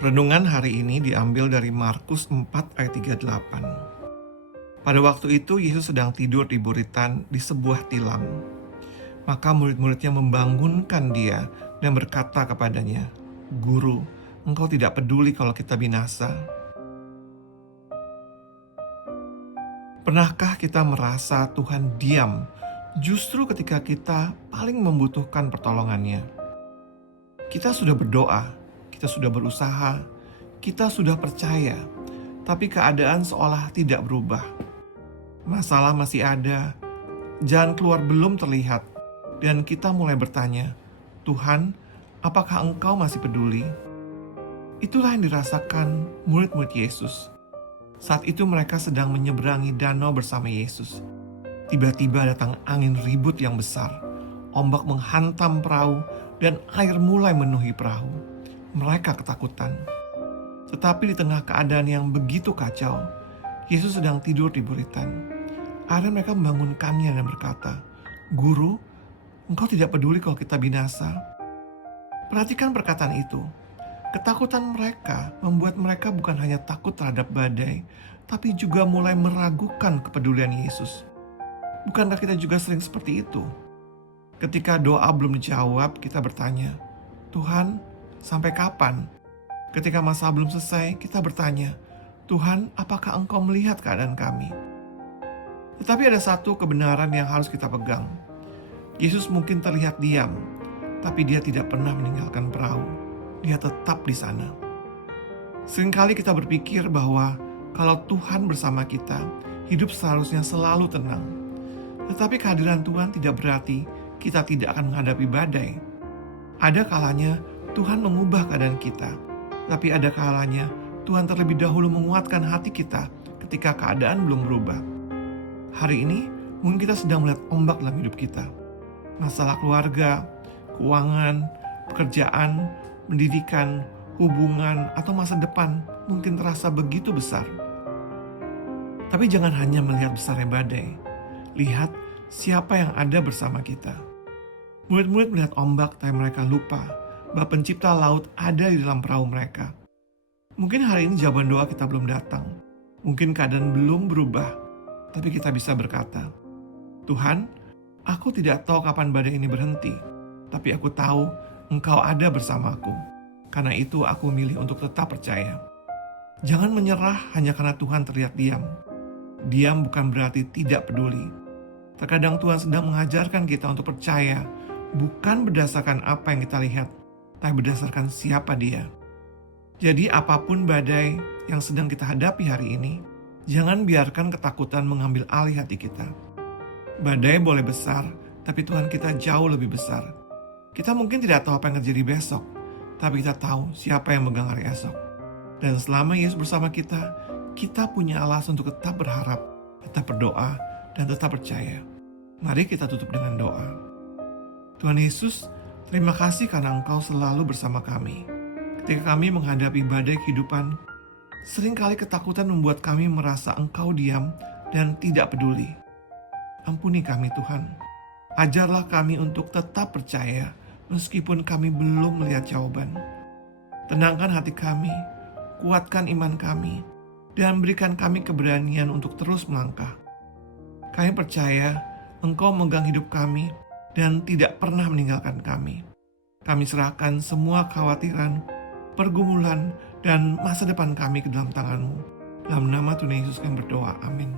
Renungan hari ini diambil dari Markus 4 ayat 38. Pada waktu itu Yesus sedang tidur di buritan di sebuah tilam. Maka murid-muridnya membangunkan dia dan berkata kepadanya, "Guru, engkau tidak peduli kalau kita binasa?" Pernahkah kita merasa Tuhan diam justru ketika kita paling membutuhkan pertolongannya? Kita sudah berdoa, kita sudah berusaha, kita sudah percaya, tapi keadaan seolah tidak berubah. Masalah masih ada, jalan keluar belum terlihat, dan kita mulai bertanya, "Tuhan, apakah Engkau masih peduli?" Itulah yang dirasakan murid-murid Yesus. Saat itu mereka sedang menyeberangi danau bersama Yesus. Tiba-tiba datang angin ribut yang besar. Ombak menghantam perahu dan air mulai memenuhi perahu. Mereka ketakutan. Tetapi di tengah keadaan yang begitu kacau, Yesus sedang tidur di buritan. Akhirnya mereka membangunkannya dan berkata, "Guru, engkau tidak peduli kalau kita binasa?" Perhatikan perkataan itu. Ketakutan mereka membuat mereka bukan hanya takut terhadap badai, tapi juga mulai meragukan kepedulian Yesus. Bukankah kita juga sering seperti itu? Ketika doa belum dijawab, kita bertanya, "Tuhan, sampai kapan?" Ketika masalah belum selesai, kita bertanya, "Tuhan, apakah Engkau melihat keadaan kami?" Tetapi ada satu kebenaran yang harus kita pegang. Yesus mungkin terlihat diam, tapi dia tidak pernah meninggalkan perahu. Dia tetap di sana. Seringkali kita berpikir bahwa kalau Tuhan bersama kita, hidup seharusnya selalu tenang. Tetapi kehadiran Tuhan tidak berarti kita tidak akan menghadapi badai. Ada kalanya Tuhan mengubah keadaan kita, tapi ada kalanya Tuhan terlebih dahulu menguatkan hati kita ketika keadaan belum berubah. Hari ini mungkin kita sedang melihat ombak dalam hidup kita. Masalah keluarga, keuangan, pekerjaan, pendidikan, hubungan, atau masa depan mungkin terasa begitu besar. Tapi jangan hanya melihat besarnya badai. Lihat siapa yang ada bersama kita. Murid-murid melihat ombak, tapi mereka lupa bahwa pencipta laut ada di dalam perahu mereka. Mungkin hari ini jawaban doa kita belum datang. Mungkin keadaan belum berubah. Tapi kita bisa berkata, "Tuhan, aku tidak tahu kapan badai ini berhenti. Tapi aku tahu Engkau ada bersamaku. Karena itu aku milih untuk tetap percaya." Jangan menyerah hanya karena Tuhan terlihat diam. Diam bukan berarti tidak peduli. Terkadang Tuhan sedang mengajarkan kita untuk percaya, bukan berdasarkan apa yang kita lihat, tapi berdasarkan siapa Dia. Jadi apapun badai yang sedang kita hadapi hari ini, jangan biarkan ketakutan mengambil alih hati kita. Badai boleh besar, tapi Tuhan kita jauh lebih besar. Kita mungkin tidak tahu apa yang terjadi besok, tapi kita tahu siapa yang megang hari esok. Dan selama Yesus bersama kita, kita punya alasan untuk tetap berharap, tetap berdoa, dan tetap percaya. Mari kita tutup dengan doa. Tuhan Yesus, terima kasih karena Engkau selalu bersama kami. Ketika kami menghadapi badai kehidupan, seringkali ketakutan membuat kami merasa Engkau diam dan tidak peduli. Ampuni kami Tuhan. Ajarlah kami untuk tetap percaya meskipun kami belum melihat jawaban. Tenangkan hati kami, kuatkan iman kami, dan berikan kami keberanian untuk terus melangkah. Kami percaya Engkau memegang hidup kami dan tidak pernah meninggalkan kami. Kami serahkan semua kekhawatiran, pergumulan, dan masa depan kami ke dalam tangan-Mu. Dalam nama Tuhan Yesus kami berdoa, amin.